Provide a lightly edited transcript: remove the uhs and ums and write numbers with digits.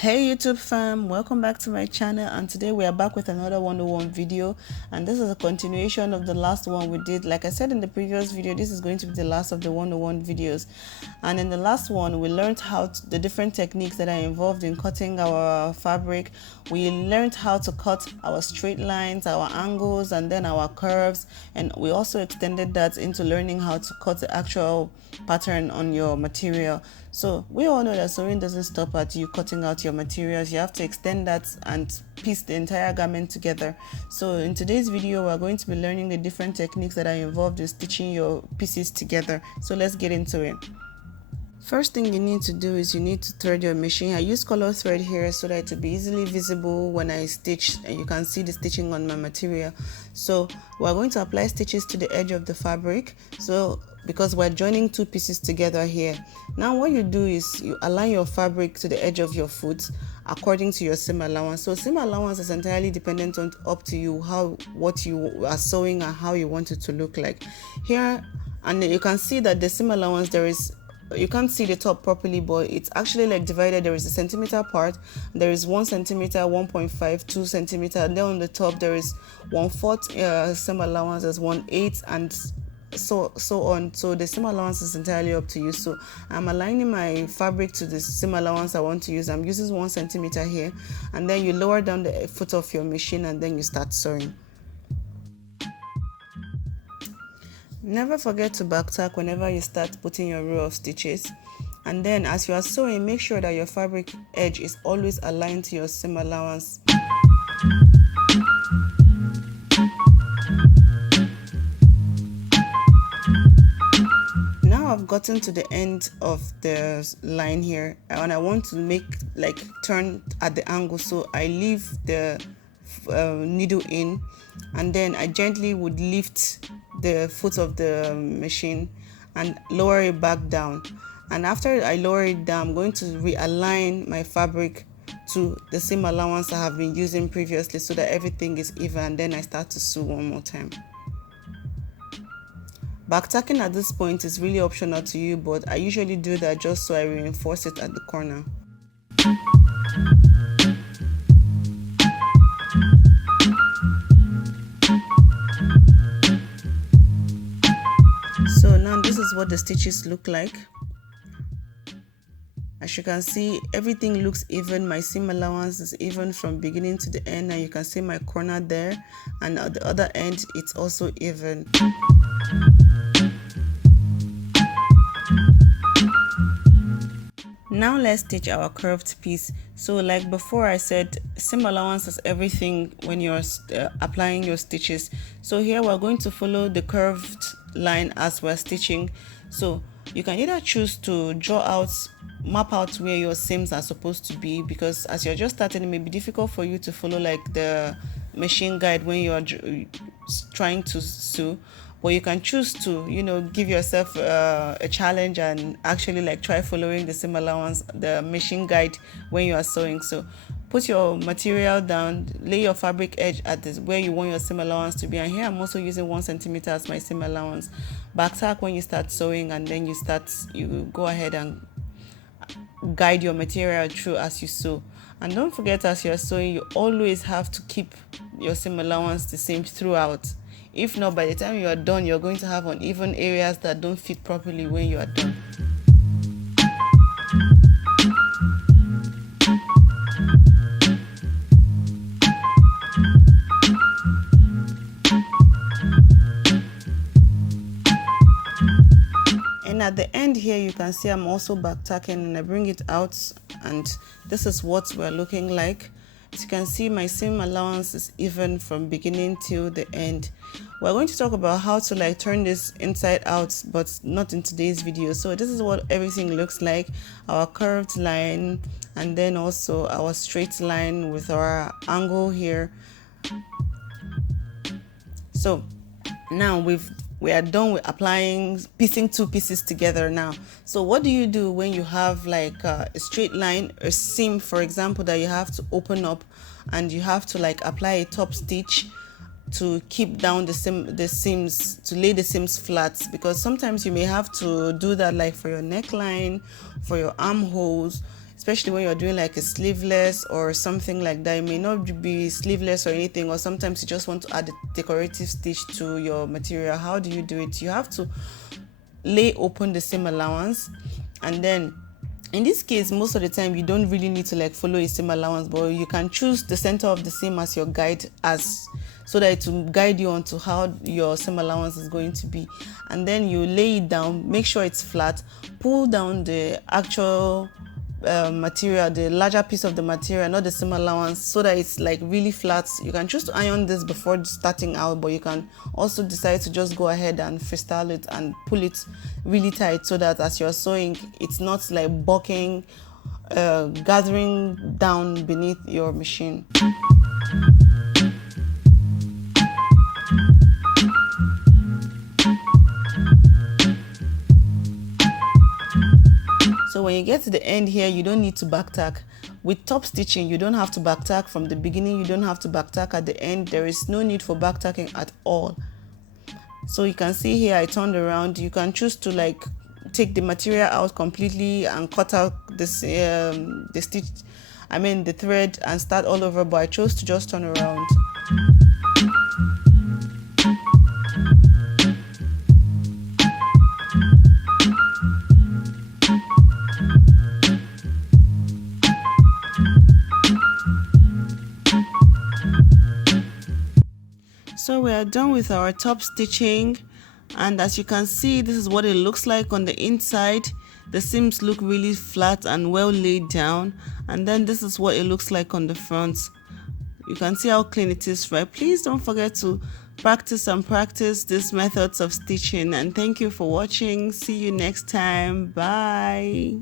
Hey YouTube fam, welcome back to my channel, and today we are back with another 101 video, and this is a continuation of the last one we did. Like I said in the previous video, this is going to be the last of the 101 videos, and in the last one we learned the different techniques that are involved in cutting our fabric. We learned how to cut our straight lines, our angles, and then our curves, and we also extended that into learning how to cut the actual pattern on your material. So we all know that sewing doesn't stop at you cutting out your materials. You have to extend that and piece the entire garment together. So in today's video, we're going to be learning the different techniques that are involved in stitching your pieces together. So let's get into it. First thing you need to do is you need to thread your machine. I use color thread here so that it will be easily visible when I stitch, and you can see the stitching on my material. So we're going to apply stitches to the edge of the fabric, so because we're joining two pieces together here. Now what you do is you align your fabric to the edge of your foot according to your seam allowance. So seam allowance is entirely dependent on up to you what you are sewing and how you want it to look like. Here, and you can see that the seam allowance, you can't see the top properly, but it's actually like divided. There is a centimeter part, there is 1 centimeter, 1.5, 2 centimeter, and then on the top there is 1/4 seam allowance, as 1/8, and so on. So the seam allowance is entirely up to you. So I'm aligning my fabric to the seam allowance I want to use. I'm using 1 centimeter here, and then you lower down the foot of your machine and then you start sewing. Never forget to back tack whenever you start putting your row of stitches, and then as you are sewing, make sure that your fabric edge is always aligned to your seam allowance. Now I've gotten to the end of the line here, and I want to make turn at the angle, so I leave the needle in, and then I gently would lift the foot of the machine and lower it back down. And after I lower it down, I'm going to realign my fabric to the seam allowance I have been using previously so that everything is even, and then I start to sew one more time. Backtacking at this point is really optional to you, but I usually do that just so I reinforce it at the corner. So now this is what the stitches look like. As you can see, everything looks even. My seam allowance is even from beginning to the end, and you can see my corner there, and at the other end it's also even. Now let's stitch our curved piece. So like before I said, seam allowance is everything when you're applying your stitches. So here we're going to follow the curved line as we're stitching. So you can either choose to map out where your seams are supposed to be, because as you're just starting, it may be difficult for you to follow like the machine guide when you're trying to sew. But you can choose to, give yourself a challenge and actually try following the seam allowance, the machine guide when you are sewing. So put your material down, lay your fabric edge at where you want your seam allowance to be. And here I'm also using 1 centimeter as my seam allowance. Back tack when you start sewing, and then you go ahead and guide your material through as you sew. And don't forget, as you're sewing, you always have to keep your seam allowance the same throughout. If not, by the time you are done, you're going to have uneven areas that don't fit properly when you are done. And at the end here, you can see I'm also back tacking, and I bring it out, and this is what we're looking like. As you can see, my seam allowance is even from beginning till the end. We're going to talk about how to turn this inside out, but not in today's video. So this is what everything looks like: our curved line, and then also our straight line with our angle here. So now we are done with piecing two pieces together now. So what do you do when you have a straight line, a seam for example, that you have to open up, and you have to apply a top stitch to keep down the seams, to lay the seams flat? Because sometimes you may have to do that for your neckline, for your armholes. especially when you're doing like a sleeveless or something like that. It may not be sleeveless or anything, or sometimes you just want to add a decorative stitch to your material. How do you do it? You have to lay open the seam allowance, and then in this case most of the time you don't really need to like follow a seam allowance, but you can choose the center of the seam as your guide, as so that it will guide you onto how your seam allowance is going to be. And then you lay it down, make sure it's flat, pull down the actual material, the larger piece of the material, not the seam allowance, so that it's like really flat. You can choose to iron this before starting out, but you can also decide to just go ahead and freestyle it and pull it really tight, so that as you're sewing it's not like bucking, gathering down beneath your machine. So when you get to the end here, you don't need to backtack. With top stitching, you don't have to backtack from the beginning, you don't have to backtack at the end. There is no need for backtacking at all. So you can see here I turned around. You can choose to like take the material out completely and cut out this the stitch, the thread, and start all over, but I chose to just turn around. So we are done with our top stitching, and as you can see, this is what it looks like on the inside. The seams look really flat and well laid down, and then this is what it looks like on the front. You can see how clean it is, right? Please don't forget to practice these methods of stitching, and thank you for watching. See you next time. Bye.